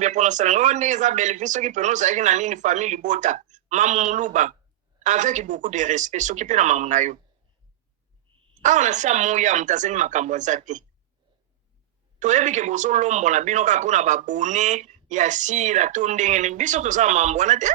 bien pour nous on est à belle vie ceux qui peuvent nous avec une famille libota mamu muluba avec beaucoup de respect ceux qui peuvent na mamu na yo on a ça moya mutazeni makambo zate toyebi ke bozo lombo na bino ka pona ba bone ya sira to ndenge biso to za mambo na te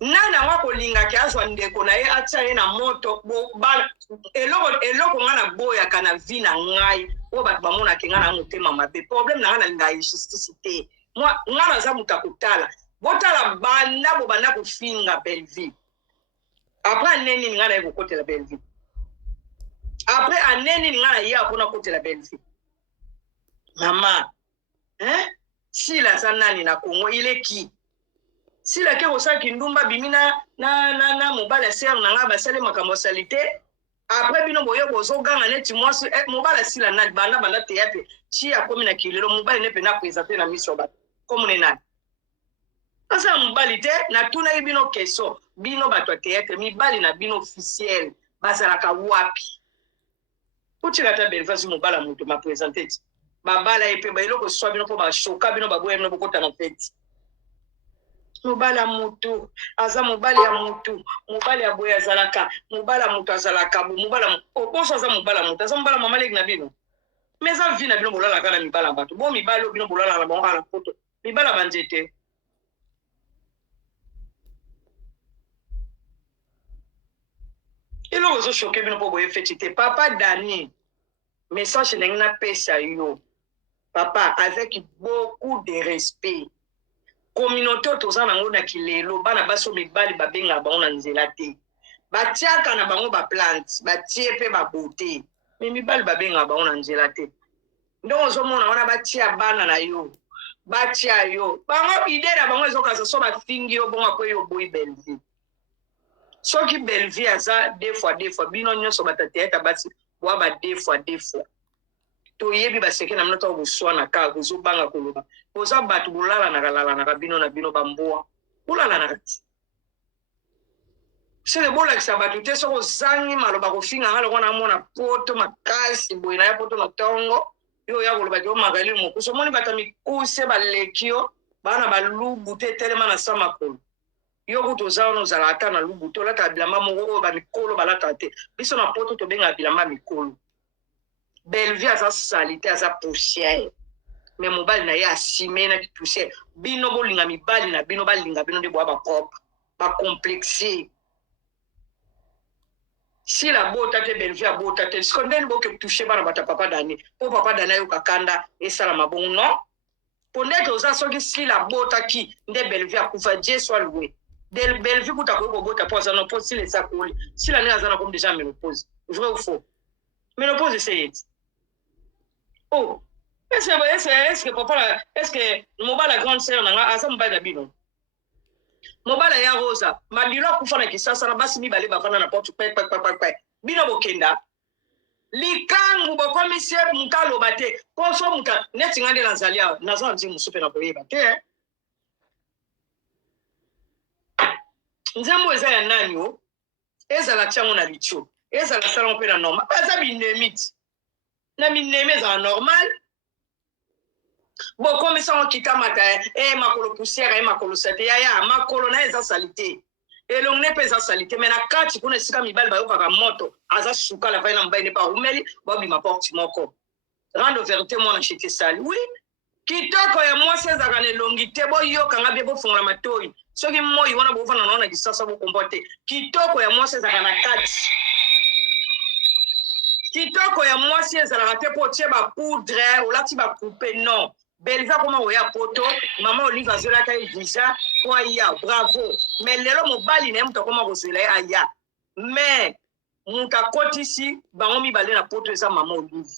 nana wako linga ke azwa ndeko na ye atsa ye na moto bo ba eloko ngana boya kana vina ngai o ba bamona ke ngana motema mabe problème na ngana linga justice te moi ngana za mutakutala botala banda bo banda ko finga Belleville après neni ngana yeko côté la Belleville après aneni ngana ya pona côté la Belleville maman hein si la sanani na Congo il est qui si la ke osa kindumba bimina na mobala ser na nga basale makambo salite après bino boye bozo ganga neti mwasi mobala sila na banda théâtre chi akomi na kilelo mobala ne pena présenter na mission ba comme ne nani asa mobali te na tuna bino keso bino bato théâtre mibali na bino officiel basala ka wapi utika ta Belleville mobala muto ma présenter babala epe ba iloko so bino po ba shoka bino baboye bino bokota na fête mobala mutu aza mobali ya mutu mobali ya boya zalaka mobala mutu azalaka mobala okoso aza mobala mutu aza mobala mama leki na bino mais ça vient na bino bolala kana mibala bato bon mibala bino bolala na bango na poto mibala banzete elo ozo choquer bino po boye fetite papa Dani message na pesa yo papa avec beaucoup de respect communauté toza nango na kilelo bana baso mibali babenga bango na nzela te batiaka na bango ba plante batie pe ba beauté mais mibali babenga bango na nzela te ndongo zomona wana batia bana na yo batia yo bango idée na bango ezoka so ba fingi yo bonga ko yo boy Belleville soki Belleville aza deux fois bino nyonso batateata basi wa ba deux fois to yebi baseke na mnoto buswa na ka kuzubanga kuluba boza batu bulala na bino na bino bamboa bulala na kati sele bola kisa batu te soko zangi maloba kofinga ngalo kona mona poto makasi boina ya poto na tongo yo ya kuluba jo magali mo kuso moni batami kuse balekio bana balubu te telema na sama kolo yo kuto zaono zalata na lubu to lata bilamba mo ba mikolo balata te biso na poto to benga bilamba mikolo Belleville a sa salité, a sa poussière. Mais mobile na ya simé na poussière. Bino bolinga mibali na bino balinga bino de bois ba propre, ba complexé. Si la bota te Belleville a bota te, ce qu'on donne beaucoup toucher par bata papa Dani. Pour papa Dani yo kakanda et salama bon non. Pour net aux asso si la bota qui de Belleville a kufa Dieu soit loué. De Belleville kuta ko bota pour ça non pour si les sakoli. Si la nez azana comme déjà ménopause. Vrai ou faux? Ménopause c'est oh, est-ce que papa, est-ce que mobile grande sœur n'a pas mobile d'abino? Mobile ya rosa, madilo kufana kisasa na basi mibale bafana na porte pe. Bino bokenda. Likangu bokomisie mukalo bate. Koso muka neti ngande na zalia, nazo nzi musupe na koyeba te. Nzembo eza ya nani o? Eza la chango na bicho. Eza la salon pe na normal. Eza binemiti. Na mineme za normal bon comme ça on kita mata makolo poussière makolo sate ya makolo na eza salité et l'on ne pesa salité mais na kati kuna sika mibali ba yoka moto aza suka la vaina mbaye ne pas umeli bobi ma porte moko rendre vérité moi na chete sali oui kitoko ya moi c'est za ne longité bo yoka ngabe bo fonga matoi soki moi wana bo fana naona kisasa bo comporter kitoko ya moi c'est za na kati kitoko ya mwasi ezalaka te po tie ba poudre olati ba couper non Belleville comment oya poto maman Olive azolaka visa po ya bravo mais lelo mobali na mto comment kozela aya mais muta kotisi bango mibale na poto eza maman Olive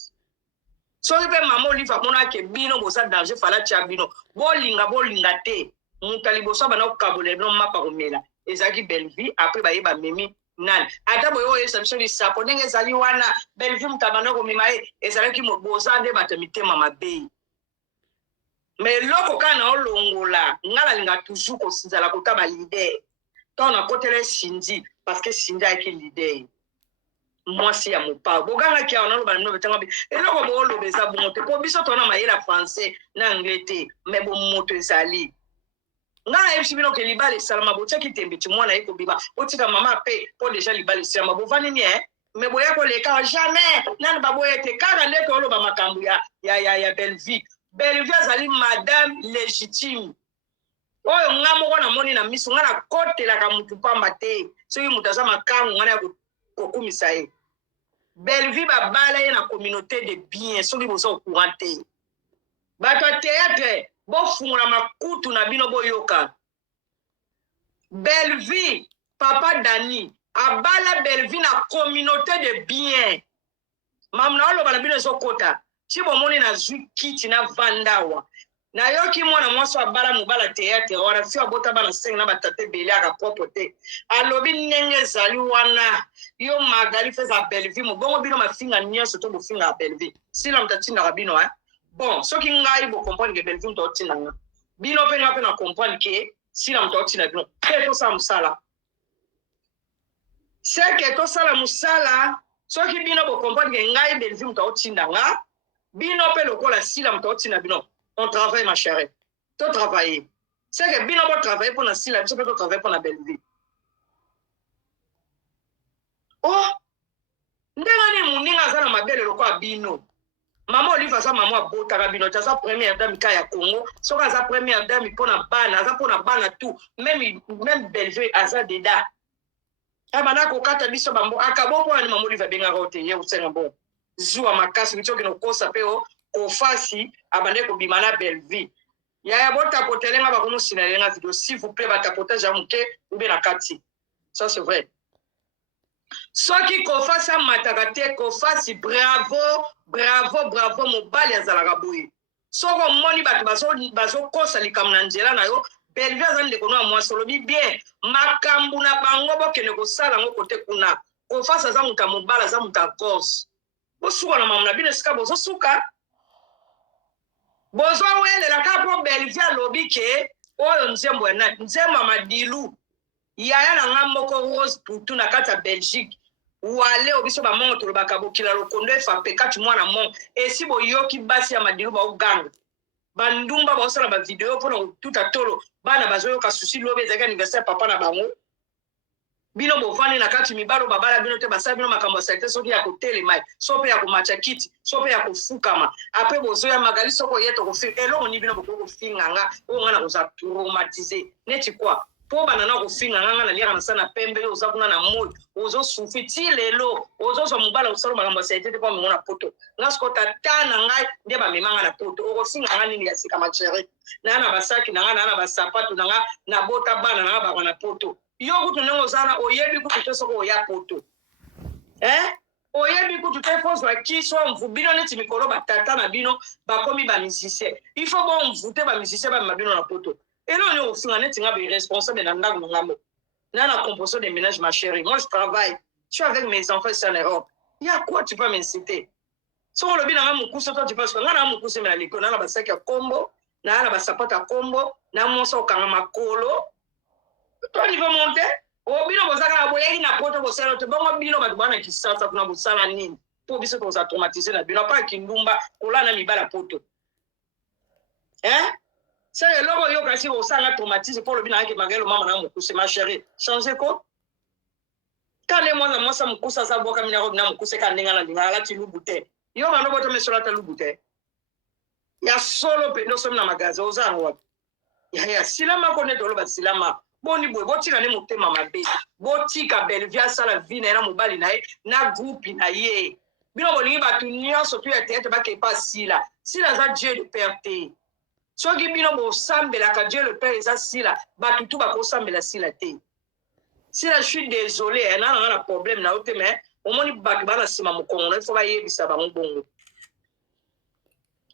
soki pe maman Olive amona ke bino bosa danger fala tia bino bolinga te muta liboso bana kokabole no mapa komela ezaki Belleville après ba yeba memi nan ata boyo exception di sapo ndenge zali wana Belleville mtabana ko mimae ezalaki moboza nde batamitema mabe mais loko kana olongola ngala linga toujours ko sinzala kota ba leader tant na kotele Sindi parce que Sindi a qui leader mwasi ya mopa boganga kia ona lo ba no betanga bi eloko bo lo beza bo moto po biso tona mayela français na anglais te mais bo moto ezali ngana yebisi bino ke libala esalama botiaki tembe ti mwana ye kobiba otika mama pe po déjà libala esalama bovandi ni mais boya koleka jamais nani baboye te kaka nde toloba makambo ya Belleville. Belleville azali madame légitime oyo nga moko namoni na miso nga nakotelaka mutu pamba te soki mutu aza makangu nga na ya kokumisa ye. Belleville babala ye na communauté de bien soki boza au courant te bato ya théâtre bofungola makutu na bino boyoka. Belleville papa Dani abala Belleville na communauté de bien mamna oloba na bino ezokota si bomoni na zwi kiti na vandawa na yoki mwana mwasi abala mobala théâtre wana fi abota bana seng na batate bele aka propre te alobi ndenge ezali wana yo magali feza Belleville mobongo bino mafinga nyonso to bofinga ya Belleville sila mutatindaka bino bon soki ngai bocomprendre ke Belleville mutotinanga bino mpe nga mpe na comprendre ke sila mutotinda bino ke tosala mosala seke tosala mosala soki bino bocomprendre ke ngai Belleville mutotindanga bino mpe lokola sila mutotinda bino. On travaille, ma chérie. Tu travailles. C'est que bino va travailler pour la Silla, tu peux travailler pour la Belleville. Oh, ndengani muninga zana mabele lokwa bino. Maman Olive sa maman botaka bino, ta sa première dame ka ya Congo, soka sa première dame pona bana, za pona bana tout, même Belleville aza deda. Abana ko kata biso bambo akabo kwa ni maman Olive benga rote ye usenga bon. Zuwa makasi bichoki no kosa peo Kofasi abande ko bimana Belleville. Ya bota kotelenga ba kono sinalenga video s'il vous plaît batapoter jamuke ou bien nakati. Ça c'est vrai. Soki Kofasi matakate Kofasi bravo mobali azalaka boye. Soko moni batu bazo kosa likamna nzela na yo Belleville azande kono mwa solo bien makambu na bango bokene ko sala ngo kote kuna. Kofasi aza muta mobala aza muta cause. Bosuka na mamna bino sika bozo suka bozo wele la kapo Belleville lobi ke oyo nzembo na nzembo madilu yaya na ngamoko rose putu na kata Belgique wale obiso ba monto bakabokila lokondo FAP kati mwana mon esi boyoki basi ya madilu ba uganga bandumba ba osala ba video pona tuta tolo bana bazoyoka susi lobe ezaka anniversaire papa na bango bino bovani na kati mibalo babala bino te basala bino makambo secteur soki ya kotelema sope ya komacha kiti sope ya kofukama après bozo ya magali soko yeto kofinga eloko ni bino boko kofinga nga o ngana koza traumatiser neti kwa po bana na kofinga nga na liaka na sana pembe oza kuna na moyo ozo souffrir ti lelo ozo so mobala osalo makambo secteur te kwa mona poto ngasko tatana ngai nde ba memanga na poto o kofinga nga nini ya sika machere na basaki na na basapatu na na bota bana na ba na poto yo kutu nengo sana oyebi kutu tesoko oya poto oyebi kutu te fonso akiso mvubino neti mikolo batata na bino bakomi ba musicien il faut bon mvute ba musicien ba mabino na poto elo ni ofinga neti nga be responsable na ndako ngambo na composition de ménage ma chérie moi je travaille je suis avec mes enfants ici en Europe il y a quoi tu peux m'inciter so le bina nga mukuso toi tu penses que nga na mukuso me na liko na basaki ya kombo na basapata kombo na monso kanga makolo. Toi, il va monter. Au bino, vous avez aboyé na poto, vous savez, tu vas bino, vous avez qui ça, ça vous savez, nini. Pour biso, vous avez traumatisé la bino, pas qui n'umba, ou là, n'a mis pas la poto. C'est le logo, yo, kasi, vous savez, traumatisé pour le bino, qui m'a gagné, maman, mon cousin, ma chérie. Changez quoi? Quand les mois, ça me couche, ça boit comme une robe, n'a mon cousin, quand n'est pas là, tu nous bouteilles. Yo, ma nobo, mais sur la telle bouteille. Il y a solo, nous sommes dans le magasin, aux armes. Il y a silama, connaît de l'eau, silama. Boni boy botika ne motema mabe botika Belleville sala vie na mobali na ye na groupe na ye bino bolingi batu nyonso tu ya tete bakepa sila za Dieu de perte soki bino bosambelaka Dieu le Père eza sila batu tu bakosambela sila te sila je suis désolé na problème na ote mais omoni batu bana sima mokongo il faut bayebisa bango bongo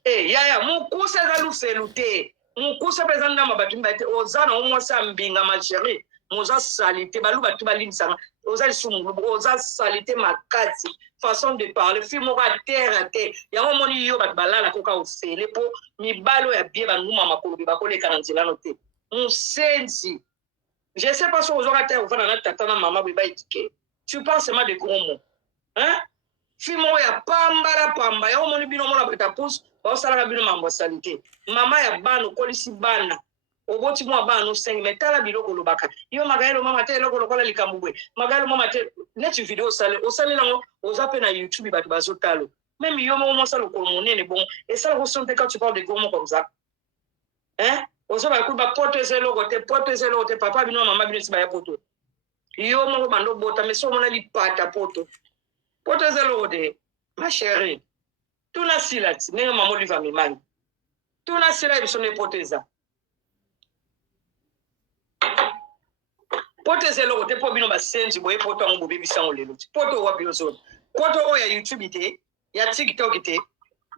yaya mokuse za lufelu te mukusa prezanda mabatu mbate ozana omwasa mbinga ma chérie moza salité balu batu balinsanga oza lisumu oza salité makati façon de parler fi moko terre yango moni yo batu balala koka ofele po mibalo ya bie banguma makolobi bakoleka na nzela no te musenzi je sais pas si ozora te ofana na tata na mama beba itike tu penses seulement de gros mots hein fimo ya pamba ya omoni bino mona beta pousse ba osala bino mambo salite mama ya bana kolisi bana oboti mwa bana osengi metala biloko lobaka yo magaelo mama te eloko lokola likambubwe magaelo mama te neti video osale nango oza pe na YouTube bato bazotalo même yo mo sala ko monene bon et ça ressemble quand tu parles de gourmand comme ça hein ozo ba ku ba pote zelo te papa bino mama bino si ba ya poto yo mo bando bota mais so mona lipata poto zelo de ma chérie tuna silati nenga mama oliva mimani tuna sila ibiso ne poteza poto zelo te po bino ba senzi boye poto ngo bebisa ngo lelo poto wa bino zo poto o ya YouTube te ya TikTok te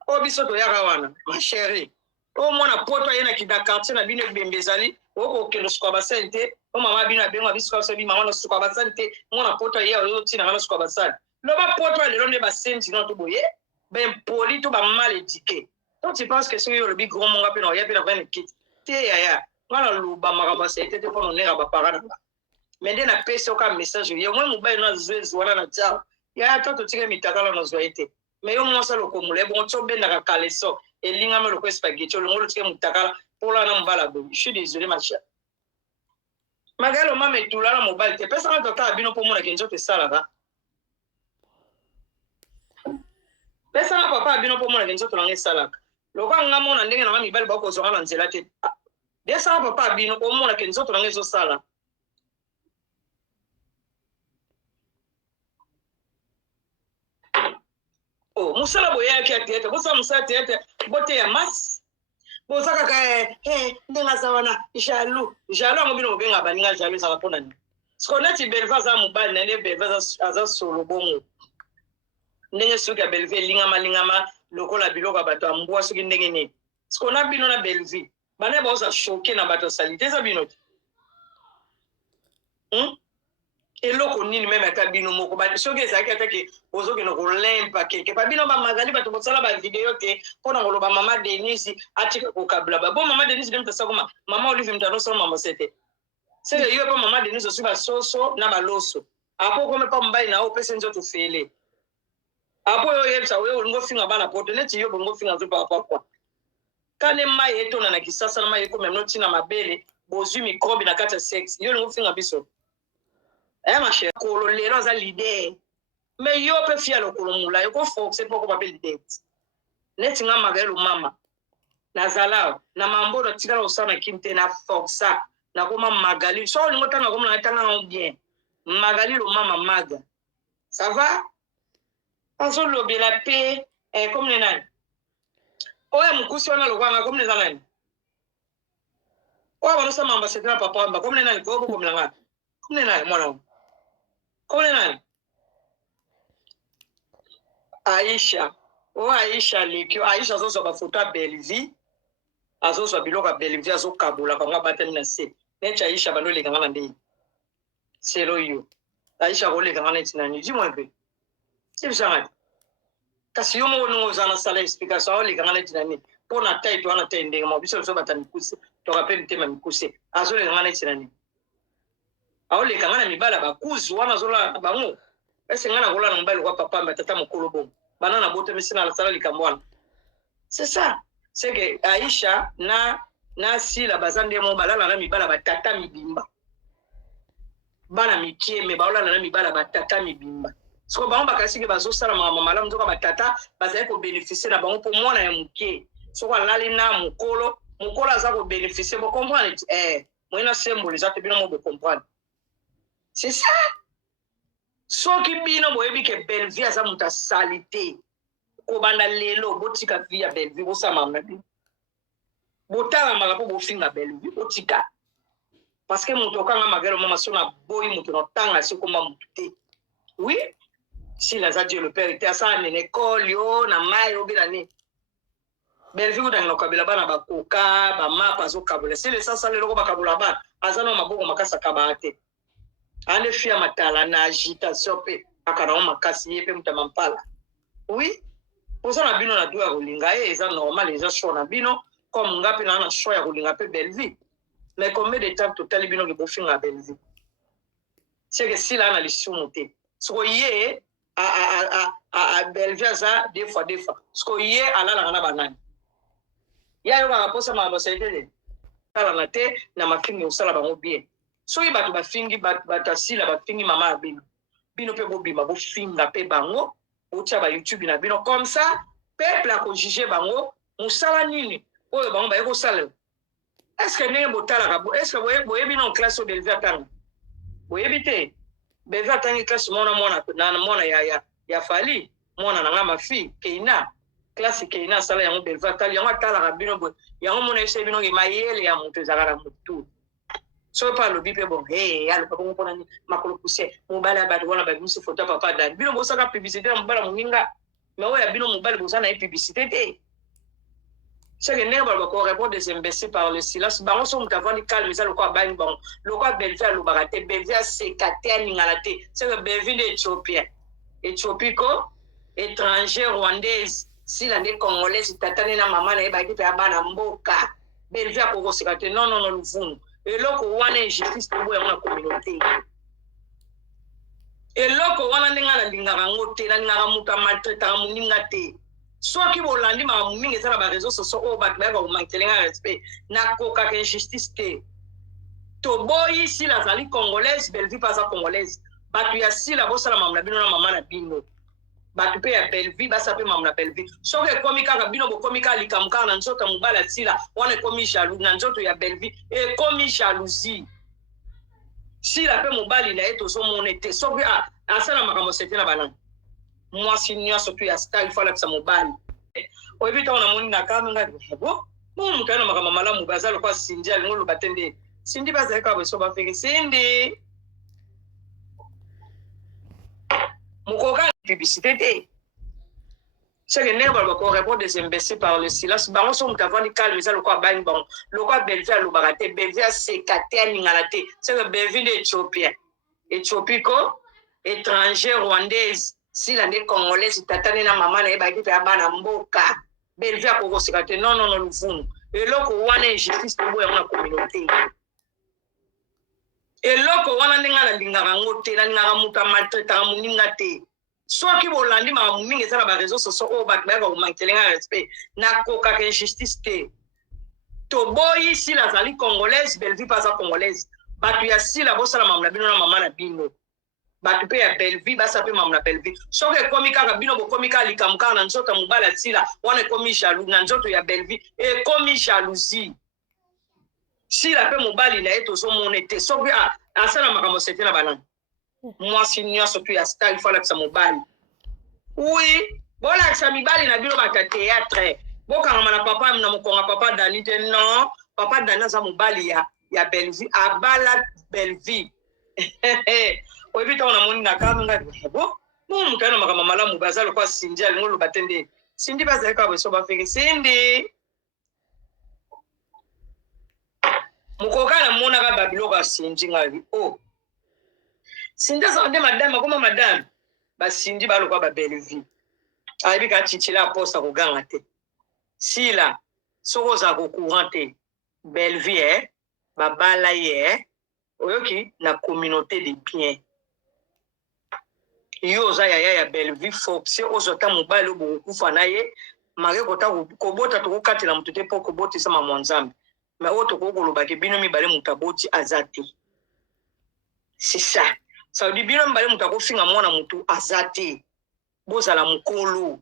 o biso to ya rawana ma chérie o mona poto yena ki da quartier na bino bembezali o ko kelo skwa basente o mama bino abenga biso ka sabi mama no skwa basente mona poto ya o tina na skwa basali loba poto lelo ne ba senzi no to boye ben poli to ba mal éduqué donc tu penses que c'est le big grand monga pe no ya pe na 20 kit te ya ngala luba makaba sete te ko no nera ba parana mais nde na pesa ka message yo moi mobile na zwezo wana na tsa ya toto tike mitakala no zoete mais yo mo sala ko mule bon to be na ka kaleso elinga me lo ko spaghetti lo ngolo tike mutakala pola na mbala bo je suis désolé ma chère magalo mama etula na mobile te pesa na tata bino po mona kenzo te sala ba pesa na papa bino po mona kenzo to na ngesalaka loko nga mona ndenge na mibali ba ko zo na nzela te desa papa bino po mona kenzo to na ngezo sala oh musala boya ki atete bosa musala tete bote ya mas bosa kaka ndenga zawana jalo ngo bino benga baninga jalo za pona ni skona ti belva za mobile na ne belva za solo bongo ndenge suka belve lingama lokola biloko bato ambwa suki ndenge ni skona bino na belvi bana ba osa choquer na bato salite za bino eloko nini même ata bino moko ba soki ezalaki atake ozoki na kolempa keke ba bino ba magali bato bosala ba video te pona ngoloba mama Denise atika kokabla ba bon mama Denise dem tasa koma mama Olive mtano so mama sete c'est yo pa mama Denise osi ba soso na baloso apo kome pa mbai na o pese nzoto fele apo yo yebsa we ngo finga bana poto neti yo ngo finga zo pa kwa kane mai etona na kisasa na mai ko memno tina mabele bozwi microbe na kata sex yo ngo finga biso ma chère kolo lelo za l'idée mais yo pe fia lo kolo mula yo ko forcer poko ba l'idée neti nga magalo mama na zala na mambo do tikala osana kimte na força na koma magali so lingo tanga koma na tanga bien magali lo mama maga ça va azo lobe la paix comme les nani oya mukusi wana lo kwanga comme les nani oya bano sa mamba c'est papa mba comme les nani ko comme la ngata comme les nani mwana comme les nani Aisha lekio Aisha zo ba photo Belvi azo biloko Belvi azo kabula kwa batani na se necha Aisha bando le ngana ndé selo yo Aisha ko le ngana tina ni dis moi un peu c'est bizarre kasi yo mo no zana sala explication le ngana tina ni pona tai to ana tai ndenge mo biso so batani kusi to rappelle tema mikusi azo le ngana tina ni awo le ngana mibala ba kuzu wana zola bango ese ngana kola na mbali kwa papa mba tata mokolo bon banana bote misina la sala likambwana c'est ça c'est que Aisha na sila bazande mo balala na mibala batata mibimba bana mikie me baola na mibala batata mibimba siko bango bakasiki bazosala mama malamu nzoka batata bazali ko bénéficier na bango pour mwana ya mukie soko alali na mokolo aza ko bénéficier bo comprendre moina symbole za te bino mo bo comprendre c'est ça soki bino boyebi ke Belvi aza muta salite ko banda lelo botika via Belvi bosama mabi botala magapo bofinga Belvi botika parce que muto kanga magero mama sona boy muto no tanga sikoma muté oui si la za Dieu le père était à ça en école yo na mai obilani Belvi udanga no kabila bana bakoka ba mapa zo kabula c'est le sasa lelo ko bakabula ba azana maboko makasa kabate ande fia matala na agitation pe akana makasi yepe mutamampala oui pour ça na bino na doit kolinga eza normal eza choix na bino comme ngapi na choix ya kolinga pe Belvi mais combien de temps total bino ke bofinga Belvi c'est que si là na lisumu te so ye à Bellevue ça deux fois parce que hier ala la na banane ya yo ba posa ma bosete ala na te na mafingi osala bango bien so yi batu bafingi batasila bafingi mama bino pe bobima bofinga pe bango otia ba YouTube na bino comme ça peuple a ko juger bango musala nini oyo bango ba yeko sala est-ce que ndenge botala est-ce que boye bino en classe au Bellevue atanga boye bité Bellevue atanga classe mona ya fali mona na ma fille Keina classe Keina sala yango Bellevue atali yango atala bino bo yango mona ese bino ke mayele ya mutu zakara mutu so pa lobi pe bon ya papa mo pona makolo pousse mobala ba wana ba bisi photo papa da bino bo saka publicité mobala moninga mais oya bino mobala bo sana publicité te c'est que n'est pas ko répondre des imbéciles par le silence bango so mutavandi calme ça le quoi bani bon le quoi Bellevue lo bagate Bellevue c'est katé ningalate c'est que Bellevue d'Éthiopie ko étranger rwandaise si la né congolaise tatane na maman na ba ki pe abana mboka Bellevue ko sekate non le vunu eloko wana injustice bo ya na communauté eloko wana ndinga na lingaka ngote na ngaka muta maltraitaka muninga te soki bolandi ma muninga ezala ba réseaux sociaux o bat ba ko mankelenga respect na koka ke injustice te to boyi si la zali congolaise Bellevue pas sa congolaise batu ya si la bosala mamla bino na mama na bino batu pe ya Bellevue basa pe mamla Bellevue soki ekomi kaka bino bokomi kaka likamuka na nzoto mobala sila wana ekomi jaloux na nzoto ya Bellevue ekomi jalousie sila pe mobali na ye tozomona te soki asala makambo sete na banani mwasi nyonso tu ya star il faut alakisa mobali oyebi ntango namoni na kamenga bo momutu na makambo malamu baza lokwa sindi alingo oloba te nde sindi bazali kaka beso bafeki sindi mokoka publicité te c'est que n'est pas ko répondre des imbéciles par le silence bango so mutavandi calme ça le quoi bani bon le quoi Bellevue lo bagate Bellevue c'est katé ningalate c'est que Bellevue d'Éthiopie ko étranger rwandaise si la né congolaise tatane na maman na ba ki pe abana mboka Bellevue ko sekate non le vunu eloko wana injustice bo ya na communauté eloko wana ndinga na lingaka ngote na ngaka muta maltraitaka muninga te soki bolandi ma muninga ezala ba réseaux sociaux o bat ba ko mankelenga respect na koka ke injustice te to boyi si la zali congolaise Bellevue pas sa congolaise batu ya si la bosala mamla bino na mama na bino batu pe ya Bellevue basa pe mamla Bellevue soki ekomi kaka bino bokomi kaka likamuka na nzoto mobala sila wana ekomi jaloux na nzoto ya Bellevue ekomi jalousie sila pe mobali na ye tozomona te soki asala makambo sete na banani mwasi nyonso tu ya star il faut alakisa mobali oui bolakisa mibali na bino bata théâtre bokangama na papa na mokonga papa Dani te non papa Dani aza mobali ya Bellevue abala Bellevue oyebi ntango namoni na kamenga bo momutu na makambo malamu baza lokwa sindi alingo oloba te nde sindi bazali kaka beso bafeki sindi mokoka na monaka babiloko ya sindi ngai sindi azala nde madame akoma madame basindi balokwa ba Bellevue ayebi ka titila aposta koganga te sila soko ozala kocourant te Bellevue babala ye oyoki na communauté de bien yo oza yaya ya Bellevue forcé ozota mobali obokokufa na ye make kota kobota tokokatela motu te mpo kobotisa mamwa nzambe mais oyo tokokolobake bino mibale motu aboti aza te c'est ça ça veut dire bino mibale motu akofinga mwana motu aza te bozala mokolo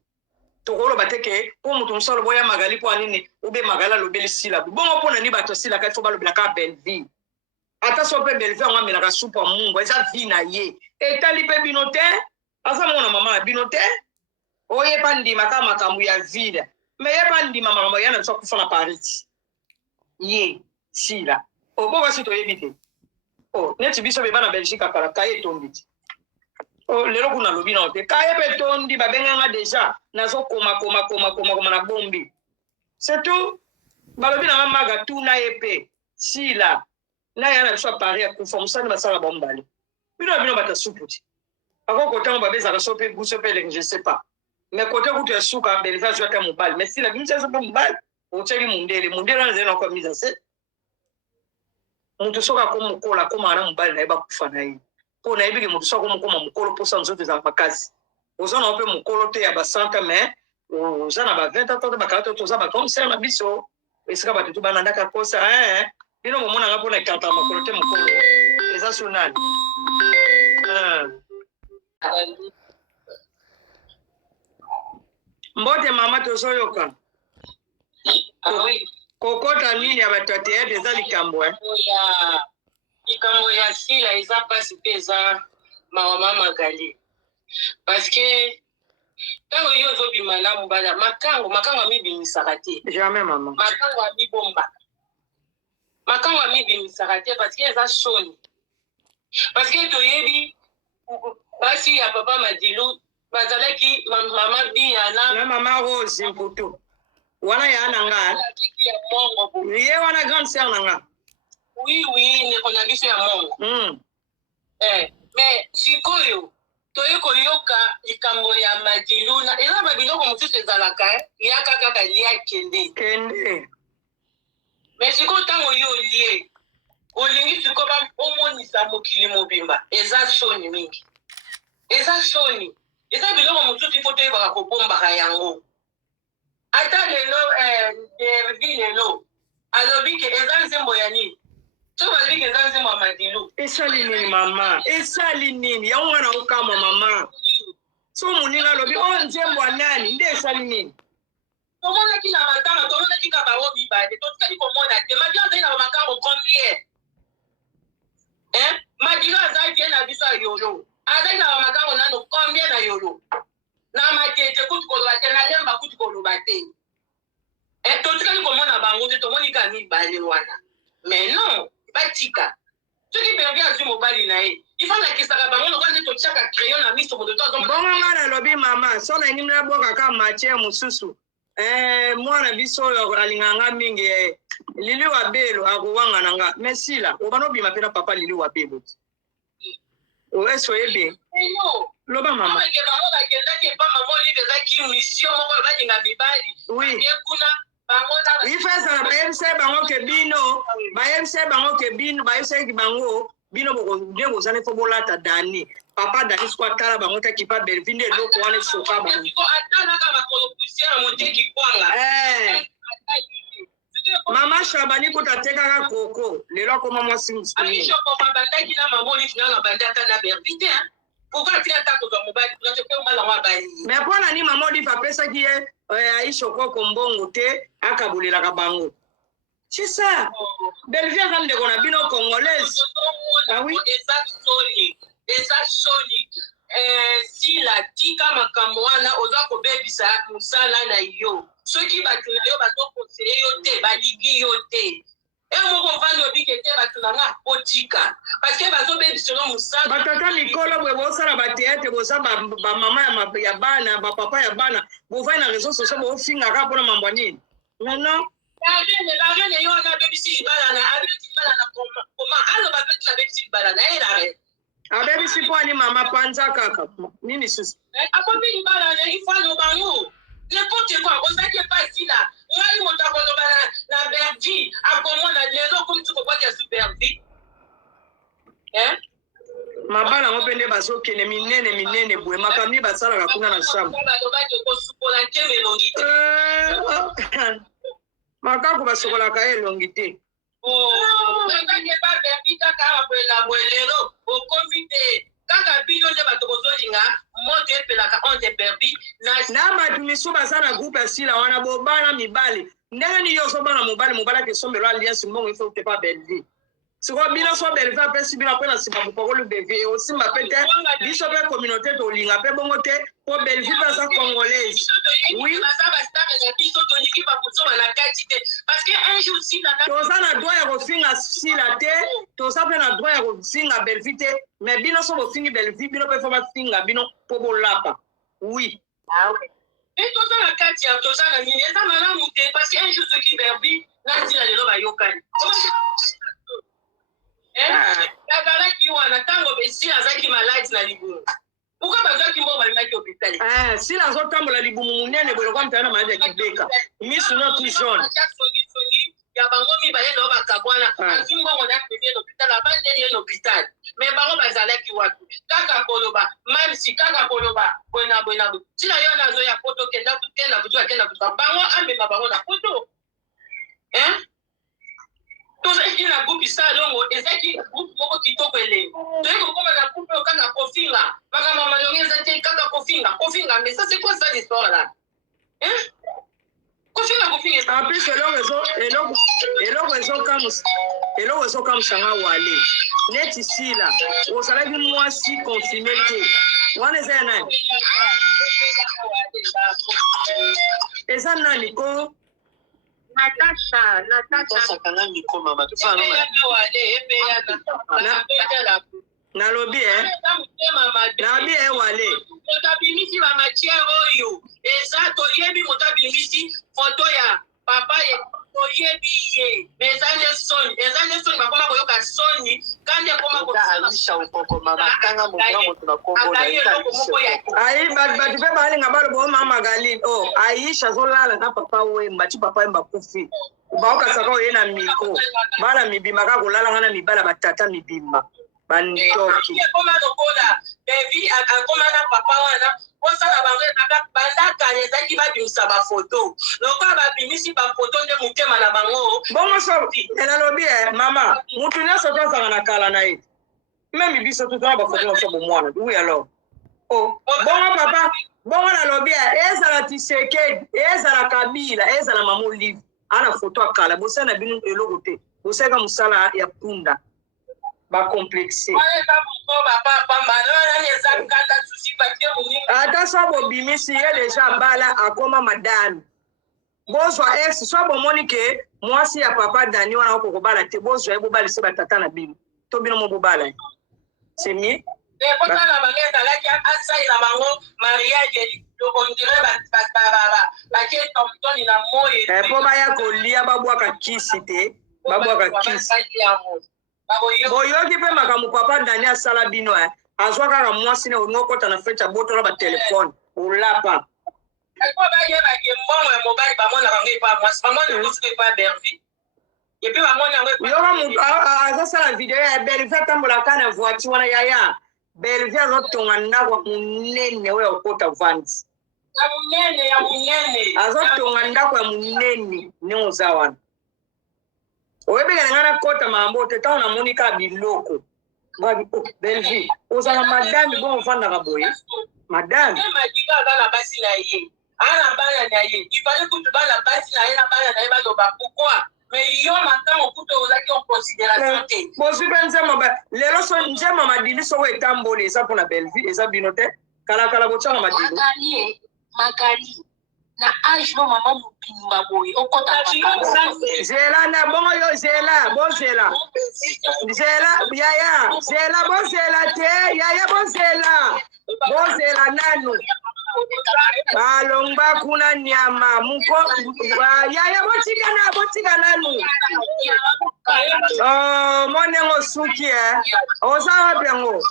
tokoloba te ke mpo motu mosalo boya magali mpo anini obe magali alobeli sila bongo mpo na ni bato silaka ifo balobela kaka Bellevue ata so mpe Bellevue yango amelaka supu ya mungu eza vi na ye etali mpe bino te aza mona mama na bino te oyepa ndima kaka makambo ya ville me yepa ndima makambo ya na biso akufa na Paris ye sila oboko si toyebi te neti biso beba na Belgique akala kaye etondi ti lelo kuna lobi na te kaye mpe etondi babenganga deja nazokoma na bombi c'est tout balobi na mamaga tuna ye mpe sila na ya na biso ya Paris akufa mosani basala bombali bino bata supu ti akoko ntango babezaka so mpe guso mpe elenge je sais pas mais kote kutu ya suka Bellevue azwi ata mobali mais sila bimisa so mpe mobali otyeli mundele wana ezali na kwa mise en scène motu soki akomokola akomaka na mobali na ye bakufa na ye mpo nayebiki motu soki akomokoma mokolo mposa nzoto ezala makasi oza na mpe mokolo te ya basanta mais oza na ba 20 ans bakala toza baconcert na biso esika bato to banandaka kosa bino momonanga mpona ekata mokolo te mokolo eza so nani mbote mama tozoyoka kokota nini ya bato ya théâtre eza likambo likambo ya sila eza mpasi mpe eza mama magali parce que ntango yo ozobima na mobala makango amibimisaka te jamais mama makango amibombaka makango amibimisaka te parce que eza soni parce que toyebi basi ya papa madilu bazalaki mama biana na mama rose mputu wana ya na nga ye wana grande sœur na nga oui ndeko na biso ya mongo mais sikoyo toye koyoka likambo ya madilu eza babiloko mosusu ezalaka yaka kaka lia kende mais sikoyo ntango yo olie olingi sikoyo omonisa mokili mobimba eza soni mingi eza soni eza biloko mosusu ifo toyebaka kobombaka yango ata lelo dervi lelo alobi ke eza nzembo ya nini so balobi ke eza nzembo ya madilu esali nini mama esali nini yango nga na okama mama so moninga alobi oyo nzembo ya nani nde esali nini tomonaki na matanga tomonaki ka bango mibale totikali komona te madilu azali na bamakambo combien madilu azali tie na biso ya yolo azali na bamakambo nano combien na yolo na matete kutu koloba te na lemba kutu koloba te totikali komona bango te tomoni ka mibale wana mais non batika soki bervi azwi mobali na ye ifanakisaka bango lokola nde totiaka crayon na miso moto bongo nga nalobi mama so na ndimi nabokaka matiere mosusu mwana biso oyo alinganga mingi lili wa belo akowanga na nga mais sila obana obima mpe na papa lili wa belo esi oyebi loba mama bango bakendaki epa mama olive ezaki mission moko balinga mibali kuna ifezala bayebisa bango ke bino bayebisaki bango bino nde bozali fo bolata dani papa dani siko atala bango taki pa belvi nde eloko wana esoka bango mama shabani kuta atekaka koko lelo akoma mwasi musuni mais mpona ni mama olive apesaki ye aishokoko mbongo te akabolelaka bango c'est ça belvi aza ndeko na bino congolaise eza soni sila tika makambo wana oza kobebisa mosala na yo soki bato na yo bazokonseye yo te baligi yo te moko mvandi obike te bato na nga botika parceke bazobebiselo mosala batata mikolo boye bosala bateatre boza bamama ya bana bapapa ya bana bovai na réseau social bofingaka mpona mambo ya nini nono la reine yo wana abebisi libala na koma aloba peti abebisi libala na ye la reine abebisi mpo ani mama panza kaka nini susu akomi libala na ifano bango n'importe quoi ozaki epasi la ngai moto akoloba na bervi akomona lelo komi tukobwaki su bervi mabala yango mpe nde bazokende minene boye makambi basalaka kuna na shamba balobaki kosukola nkeme elongi te makako basokolaka ye elongi te ozaki epa bervi kaka ababolela boye lelo okomi te kaka bino nde bato bozolinga moto epelaka onde berbi na bato misu baza na groupe ya sila wana bobana mibali ndenge ni yo ozobana mobali akesombelo alliance mbongo ifo te pa belvi sikoyo bino so belvi apesi bino mpe na nsima bopokoli belvi osimba mpe te biso mpe communauté tolinga mpe bongo te mpo belvi mpe aza congolaise toza na droit ya kofinga sila te toza mpe na droit ya kofinga belvi te mais bino so bofingi belvi bino mpe fo bafinga bino mpo bolapa oui toza na kati ya toza na nini eza malamu te parce que un jour soki belvi na nsila lelo bayokani azalaki wana ntango besila azalaki maladi na libumu pourkui bazwaki mbo balimaki hôpital sila azotambola libumu monene boye lokwa mtana maladi ya kibeka misu no plus jaune ya bango mibale leo bakabwana azwi mbongo na pemie l'hôpital abandeli ye l'hôpital mais bango bazalaki wapi kaka koloba même si kaka koloba bona tina yo nazo ya poto kenda kutu bango amema bango na poto tozalaki na groupe salongo ezalaki groupe moko kitoko elengi toyei kokoma na groupe oyo kaka kofinga makambo malongi eza te kaka kofinga mais ça c'est quoi ça l'histoire là kofinga en plus eloko ezokamusanga wale neti sila osalaki mwasi confirmé te wana eza ya nani eza nani ko Natasha kana mikoma matufano nalobi wale motabimisi bamatiere oyo eza toyebi motabimisi foto ya papa ye toyebi ye eza ne soni bakoma koyoka soni kandi akoma ayi batu mpe balinga baloba omama Galine Aisha azolala na papa wemba ti papa wemba kufi baokasaka oye na miko bana mibima kaka kolalanga na mibala batata mibima bantoki akoma lokola bebi akoma na papa wana osala bango bandakana ezalaki babimisa bafoto lokola babimisi bafoto nde motema na bango bongo so enalobi mama mutu nyonso tozanga na kala na ye meme biso tozanga bafoto nyonso bomwana oui alors bongo papa bongo nalobi ezala Tshisekedi ezala Kabila ezala mama Olive ana foto akala bosala na bino eloko te bosalaka mosala ya punda bacomplexe ata so bobimisi ye deja bala akoma madame bozwa ex so bomoni ke mwasi ya papa Dani wana okokobala te bozwa ye bobalise batata na bino to bino mo bobala c'est mieux botala bango ezalaki asalela bango mariage ondire bakie tomtoni na moye mpo baya kolia babwaka kisi te babwaka kisi boyoki mpe makambo papa Dani asala bino azwa kaka mwasi ne olingi okota na fete abotola batelefone olapa po bayebaki mbongo ya mobali bamona bango epa mwasi bamona mosuku epa bervi epuis bamona yango yoka motu azosala video ya Belvi atambolaka na voiture wana yaya Belvi azotonga ndako ya monene oyo okota vandi ya monene azotonga ndako ya monene ne oza wana oyebekana nga na kota mambo te ntango namoni kaka biloko Belvi ozala madame bongo ofandaka boye madame aza na basi na ye ana bana na ye ifale kutu bana basi na ye na bana na ye baloba pourquoi mais yo makambo kutu ozalaki en considération te bozwi mpe nzema lelo so nzema madili soko etamboli eza mpona Belvi eza bino te kalakala botyanga madili magali na age no mama mopimba boye okota zela na bongo yo zela bozela yaya zela bozela te yaya bozela nanu balongba kuna nyama muko yaya botika nanu monengo suki oza wapengo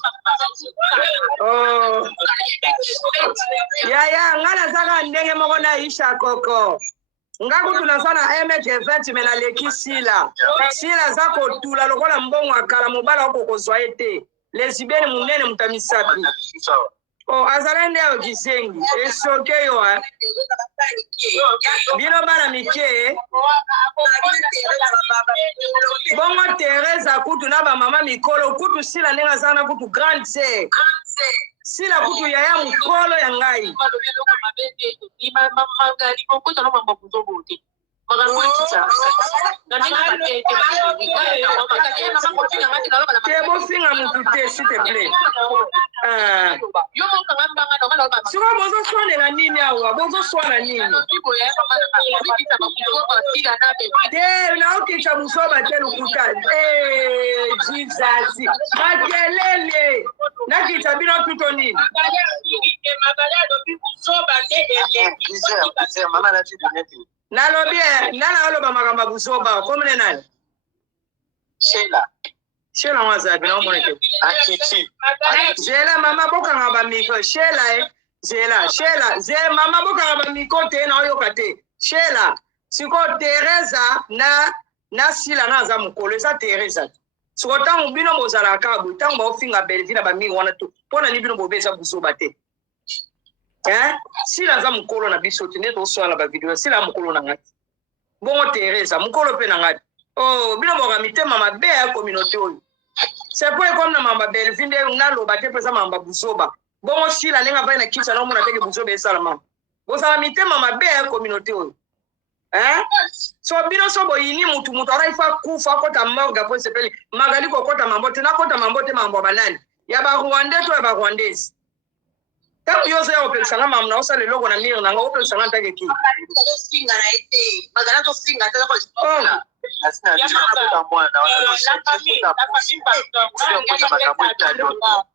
yaya nga nazaka ndenge moko na Aisha koko nga kutu nasana 1m20 me naleki sila aza kotula lokola mbongo akala mobala okokozwa ye te lesbienne munene muta misapi azala nde ayo kisengi esoke yo bino bana mike bongo Teresa kutu na bamama mikolo kutu sila ndenge azala na kutu grande sœur sila kutu yaya mukolo ya ngai te bofinga mutu te s'il te plaît siko bozoswanela nini awa bozoswana nini te naokitsa busoba te lukuta jizasi makelele nakitsa bino tuto nini nalobi nana oloba makambo ya busoba komune nani Shela waza bina omone te Zela mama bokanga ba miko Shela Zela mama bokanga ba miko te na oyoka te Shela siko Teresa na sila na za mukolo esa Teresa soko ntango bino bozalaka boye ntango baofinga Belleville na bamingi wana to mpona ni bino bobesa buzoba te sila aza mokolo na biso te nde toswala bavideo sila mokolo na ngati bongo Teresa mokolo mpe na ngati bino boka mitema mabe ya communauté oyo c'est po ekomna na mamba Belleville nde naloba te mpenza mamba buzoba bongo sila ndenge avai na kisa na omona teke buzoba esalama bozala mitema mabe ya communauté oyo so bino so boyini mutu araifa kufa akota morga po sepeli magali kokota mambo te nakota mambo te mambo banani ya barwandais to ya barwandaise tango yozo ya opelesanga mamu na osala eloko na mire nanga opelesanga ntake ki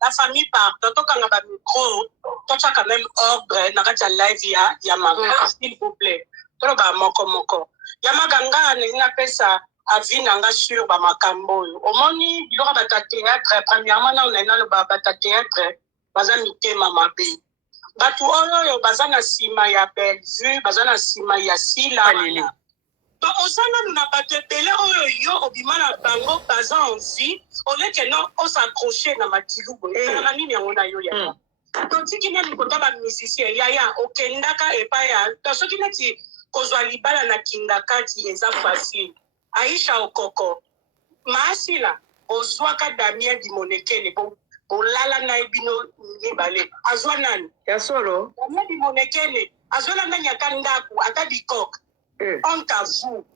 la famille pardon tokanga ba micro tocha quand même ordre na kati ya live ya mama s'il vous plaît toloba moko yamaganga na pesa avi nanga sur ba makambo oyo omoni biloko bata théâtre premièrement na onena lo ba bata théâtre baza mitema mabe batu oyo baza na sima ya Bellevue baza na sima ya Sila to osana na bato ebele oyo yo obima na bango baza en vie oleke no os'accrocher na matilu boye na nini yango na yo ya totiki nani kota ba musicien yaya okendaka epai ya to soki neti kozwa libala na kinga kati eza facile Aisha Okoko Masila ozwaka Damien Dimonekele bolala na ebino mibale azwa nani ya solo Damien Dimonekele azwa na nyaka ndaku ata bikok on t'avoue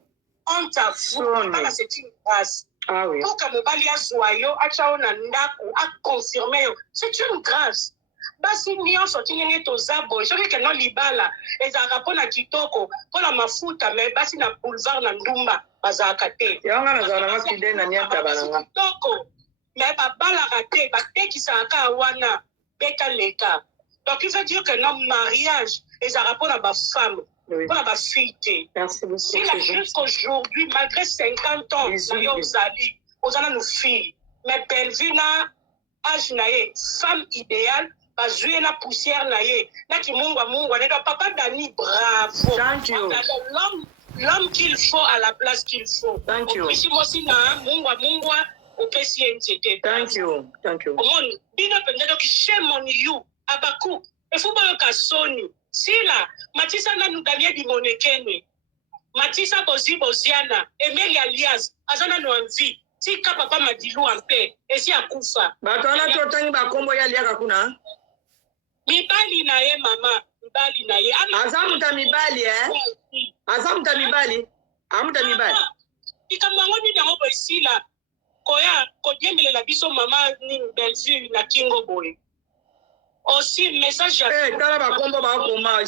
parce c'est une grâce pour que mobali azwa yo acha na ndaku a confirmer yo c'est une grâce basi nyonso tinenge toza boye soki keno libala ezalaka mpona kitoko mpona mafuta me basi na boulevard na ndumba bazalaka te yanga nazalanga fidele na niata balanga kitoko me babalaka te batekisaka wana beta leka donc il veut dire que non mariage ezalaka mpona bafemme mpona bafille te si la jusqu'aujourd'hui malgré 50 ans na yo ozali ozana no fille mais Bellevue na âge na ye femme idéale bazoué la poussière na ye naki mungwa ne papa Dani bravo thank you l'homme qu'il faut à la place qu'il faut thank you ici moi si na mungwa au PCNCT thank you omon bino pende donc shame on you abaku e faut pas ka soni sila matisa na Damien Dimonekele matisa boziana Emeli Alias azana no envie tika papa Madilu en paix esi akufa bato wana totangi bakombo ya liaka kuna mibali na ye mama mibali na ye azamuta mibali azamuta mibali amuta mibali likambo yango nini yango boye sila koya kodiemelela biso mama ni Bellevue na kingo boye aussi message tala bakombo bakoma